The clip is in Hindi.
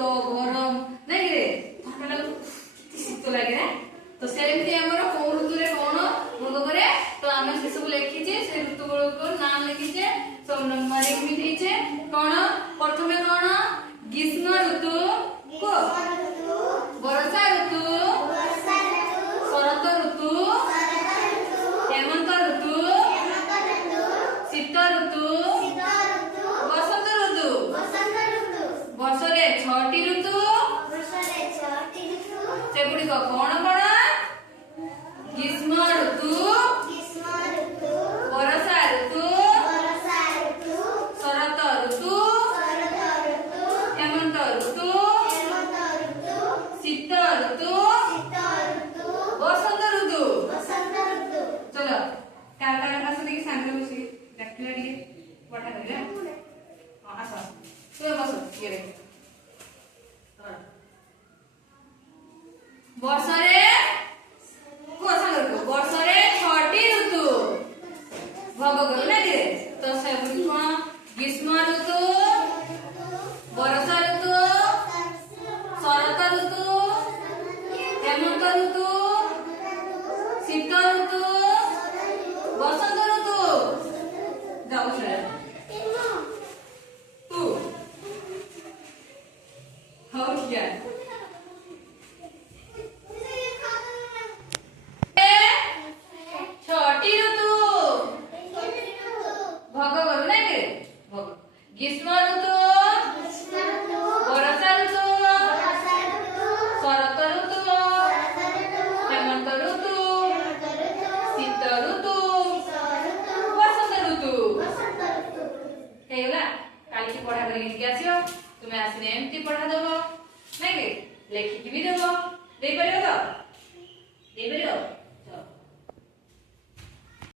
गरम नहीं रे थंडा कितनी शीत लगे ना तो सेमती हमर को ऋतु रे कोन भोग करे तो आमे से सब लिखिजे से ऋतु को नाम लिखिजे सब नंबर एक में देइछे कोन प्रथमे कोन ग्रीष्म ऋतु को वर्षा ऋतु शरत ऋतु हेमंत ऋतु शीत ऋतु बसंत ऋतु वर्ष रे 6टी ऋतु सेगुडी को कोन कोन ग्रीष्म ऋतु वर्षा ऋतु शरत ऋतु हेमंत ऋतु शीत ऋतु बसंत ऋतु चलो काका का से देखि सांगे बसी देखले डी पठा देले हां आसा तो बस ये रे वर्ष रे को सांगे वर्ष रे 6टी ऋतु भोग करू ना रे तो से कोन ग्रीष्म ऋतु वर्षा ऋतु शरत ऋतु हेमंत ऋतु शीत ऋतु बसंत ऋतु जाऊ से तू हो क्या 6टी ऋतु भोग करू ना के भोग ग्रीष्म ऋतु वर्षा ऋतु शरत ऋतु हेमंत ऋतु शीत ऋतु बसंत ऋतु हेला काली की पढ़ा करके आसियो तुमे आसिने एमती पढ़ा देबो नै के लेखि की भी देबो दे परियो तो दे परियो